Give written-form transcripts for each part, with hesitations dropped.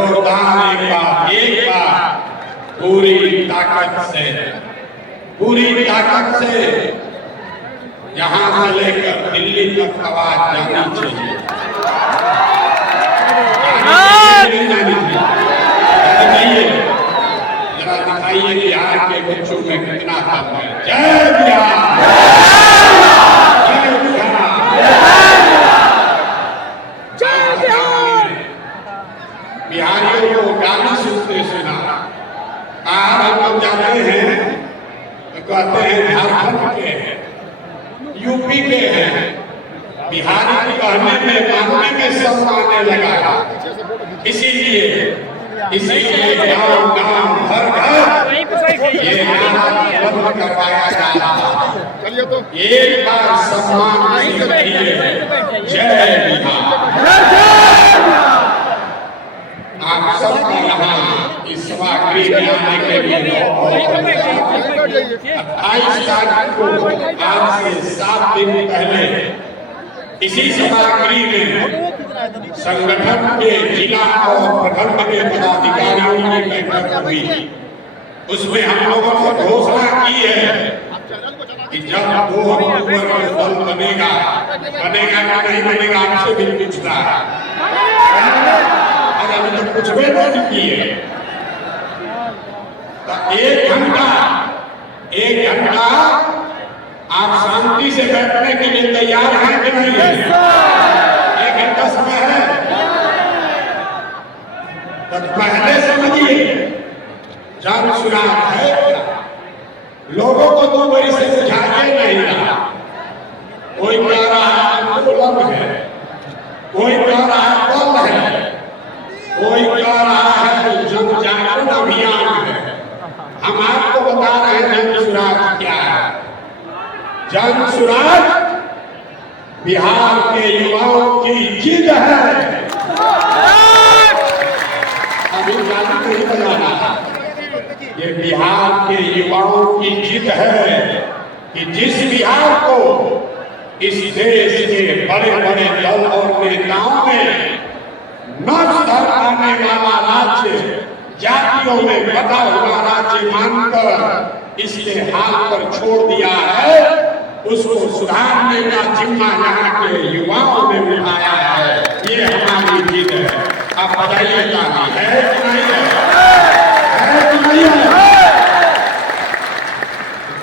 जोरदार एक बार पूरी ताकत से यहाँ से लेकर दिल्ली तक आवाज जानी चाहिए, जानी चाहिए। जरा दिखाइए बिहार के बच्चों में कितना दम है। जय बिहार, जय बिहार। बिहारियों को गाना सुनते सुना हम लोग जाते हैं तो कहते हैं झारखंड के हैं, यूपी के हैं। बिहारी कहने में मानने में सब आने लगा। इसीलिए गाँव गाँव घर घर ये नारा बंद करवाया जा रहा है। एक बार सम्मान से कहिए जय बिहार। आप सबका यहाँ इस सभागृह में आने के लिए 28 तारीख को आज से 7 दिन पहले इसी सभागृह में संगठन के जिला और प्रखंड के पदाधिकारियों की बैठक हुई। उसमें हम लोगों ने घोषणा की है कि जब 2 अक्टूबर को दल बनेगा या नहीं बनेगा आपसे भी पूछता है। अभी तो कुछ भी नहीं किए। तो एक घंटा आप शांति से बैठने के लिए तैयार हैं कि नहीं? 1 घंटा समय है तो पहले समझिए जन चुनाव है क्या? लोगों को 2 बरी से बुझाइए नहीं रहा। कोई कह रहा है आंदोलन है, कोई कह रहा है बंद है, कोई कह रहा है जन जागरण अभियान है। हम आपको बता रहे हैं जन सुराज क्या है। जन सुराज बिहार के युवाओं की जिद है। अभी गाना नहीं बजाना, ये बिहार के युवाओं की जिद है कि जिस बिहार को इस देश के बड़े बड़े दल और नेताओं में न सुधर पाने वाला राज्य, जातियों में बटा हुआ राज्य मानकर इसके हाल पर छोड़ दिया है, उसको सुधारने का जिम्मा यहाँ के युवाओं ने उठाया है। ये हमारी जिद है। आप बताइए ताकि है कि नहीं है?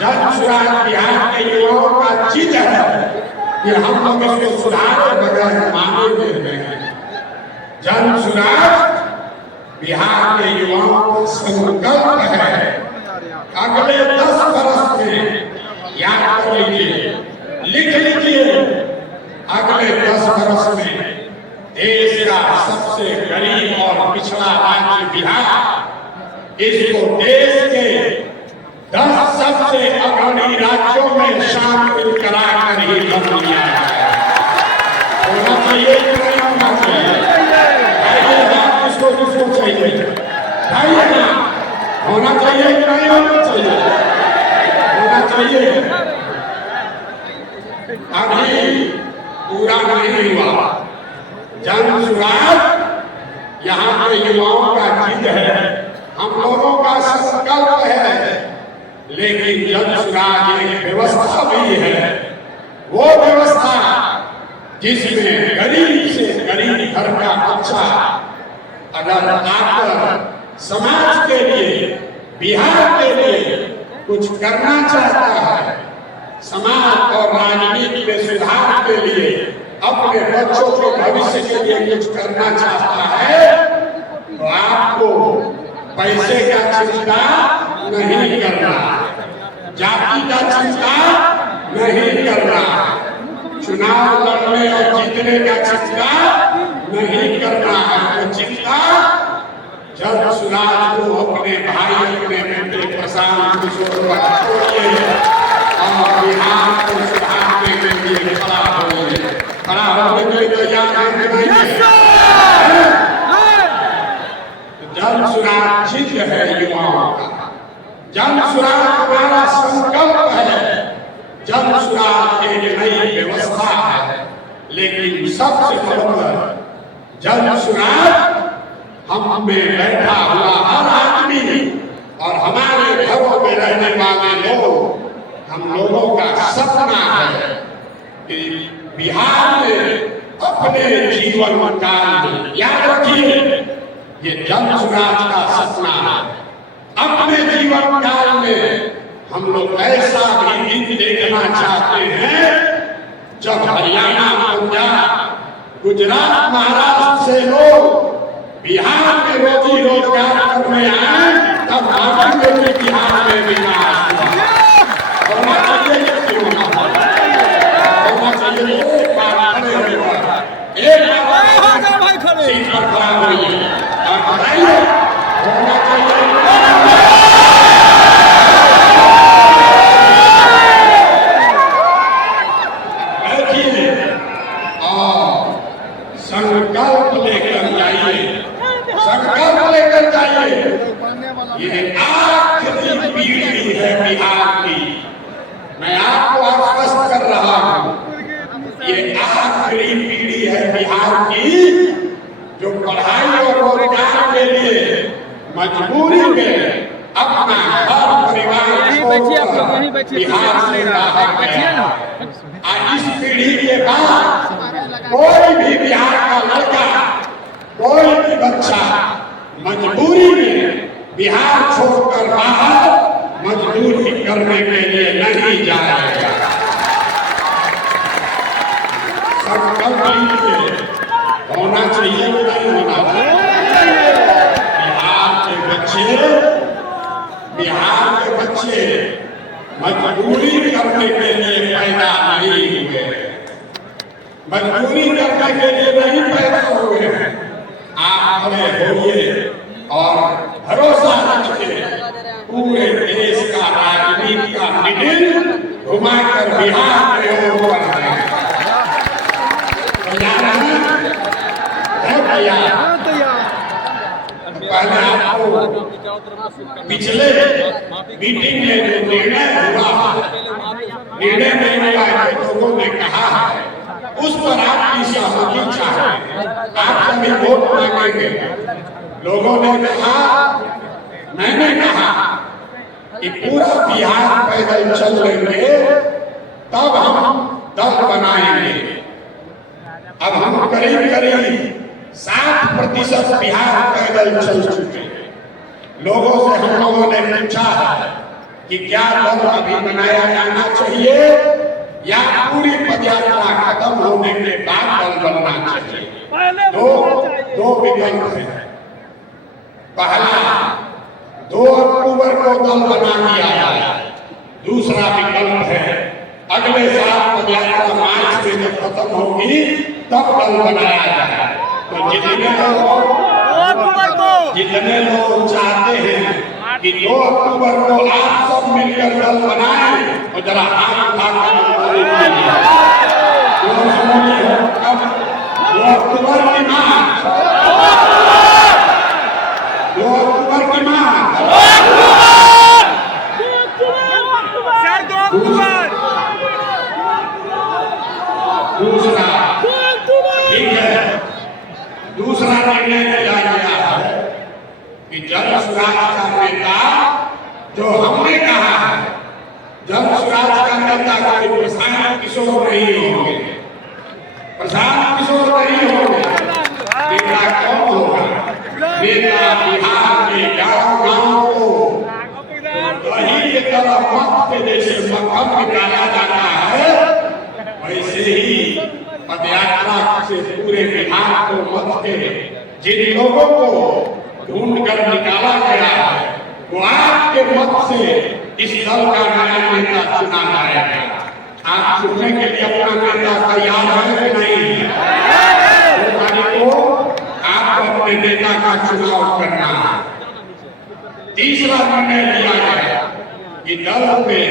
जन सुराज बिहार के युवाओं का जिद है कि हम लोग इसको सुधार के बगैर मानेंगे नहीं। जन सुराज बिहार के युवाओं का संकल्प है। अगले 10 वर्ष में याद कर लीजिए, लिख लीजिए, अगले 10 वर्ष में देश का सबसे गरीब और पिछड़ा राज्य बिहार, इसको देश के 10 सबसे अग्रणी राज्यों में शामिल कराकर ही बन लिया है। होना चाहिए कि नहीं होना चाहिए? किसको चाहिए? होना चाहिए कि नहीं होना चाहिए? होना चाहिए। अभी पूरा नहीं हुआ। जन सुराज यहाँ के युवाओं का जिद है, हम लोगों का संकल्प है। लेकिन जन सुराज एक व्यवस्था भी है, वो व्यवस्था जिसमें गरीब से गरीब घर का बच्चा अगर आकर समाज के लिए, बिहार के लिए कुछ करना चाहता है, समाज और राजनीति में सुधार के लिए, अपने बच्चों के भविष्य के लिए कुछ करना चाहता है, तो आपको पैसे का चिंता नहीं करना, जाति का चिंता नहीं करना, चुनाव लड़ने और जीतने का चिंता नहीं करना है। तो चिंता जन सुराज को अपने भाई, अपने बेटे प्रशांत किशोर पर छोड़िए और बिहार को सुधारने के लिए खड़ा होइए। खड़ा होने के लिए तैयार हैं? जन सुराज जिद है युवाओं का, जन सुराज हमारा संकल्प है, जन सुराज एक नई व्यवस्था है। लेकिन सबसे बढ़कर जन सुराज हम में बैठा हुआ हर आदमी और हमारे घरों में रहने वाले लोग, हम लोगों का सपना है कि बिहार में अपने जीवन काल में, याद रखिए ये जन स्वराज का सपना है, अपने जीवन काल में हम लोग ऐसा भी दिन देखना चाहते हैं जब हरियाणा, पंजाब, गुजरात, महाराष्ट्र से लोग बिहार में रोजी रोजगार करने आए, तब हम लोग बिहार में विकास होना चाहिए। सीट पर खड़ा होइए और बताइए होना चाहिए। संकल्प लेकर जाइए, संकल्प लेकर जाइए। ये आखिरी पीढ़ी है बिहार की, मैं आपको आश्वस्त कर रहा हूँ, ये आखिरी पीढ़ी है बिहार की जो पढ़ाई और रोजगार के लिए मजबूरी में अपना घर परिवार बिहार से बाहर गया। इस पीढ़ी के बाद कोई भी बिहार का लड़का, कोई भी बच्चा मजबूरी में बिहार छोड़कर बाहर मजदूरी करने के लिए नहीं जाएगा। संकल्प लीजिए, होना चाहिए कि नहीं होना चाहिए। बिहार के बच्चे मजदूरी करने के लिए पैदा नहीं हुए, मजदूरी करने के लिए नहीं पैदा हुए हैं। आप खड़े होइए और भरोसा रखिए, पूरे देश का राजनीति का निडिल घुमाकर बिहार में ओर है भैया। पहले आपको पिछले मीटिंग में जो निर्णय हुआ, निर्णय में लोगों ने कहा है उस पर आपकी सहमति चाहे, आप सभी वोट मांगेंगे। लोगों ने कहा, मैंने कहा कि पूरा बिहार पैदल चल लेंगे तब हम दल बनाएंगे। अब हम करीब करीब 60% बिहार पैदल चल चुके हैं। लोगों से हम लोगों ने पूछा है कि क्या दल अभी बनाया जाना चाहिए या पूरी पदयात्रा खत्म होने के बाद दल बनना चाहिए। दो विकल्प है। पहला 2 अक्टूबर को दल बना दिया जाए। दूसरा विकल्प है अगले साल पदयात्रा मार्च में जब खत्म होगी तब दल बनाया जाए। तो जितने लोग चाहते हैं कि 2 अक्टूबर को आप सब मिलकर दल बनाएं और जरा हाथ उठाकर 2 अक्टूबर की मार्च, 2 अक्टूबर की मार्च, दूसरा ठीक है। दूसरा निर्णय लिया गया है कि जन स्वराज का नेता जो हमने कहा है, जन स्वराज का नेता कोई प्रशांत किशोर नहीं होंगे, प्रशांत किशोर नहीं होंगे। नेता कौन होगा? नेता बिहार के गांव को वही की तरह मत के जैसे मक्खन निकाला जाता है, वैसे ही पदयात्रा से पूरे बिहार को मत के जिन लोगों को ढूंढ कर निकाला गया है, वो आपके मत से इस दल का नया नेता चुना जाएगा। आप चुनने के लिए अपना नेता तैयार है कि नहीं? को आप अपने नेता का चुनाव करना है। तीसरा निर्णय लिया गया कि दल में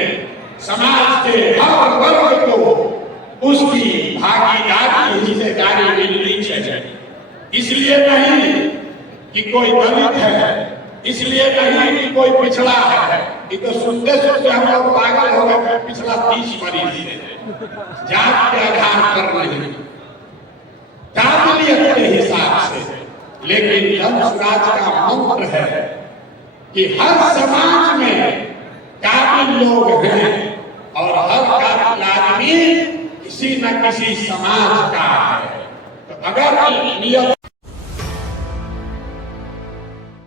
समाज के हर वर्ग को उसकी भागीदारी, हिस्सेदारी मिलनी चाहिए। इसलिए नहीं कि कोई दलित है, इसलिए नहीं कि कोई पिछड़ा है। ये तो सुनते सुनते हम लोग पागल हो गए। पिछला 30 वर्ष से जात के आधार पर नहीं, काबिलियत के हिसाब से लेकिन धर्मराज का मंत्र है कि हर समाज में काबिल लोग हैं और हर काबिल आदमी किसी न किसी समाज का है। तो अगर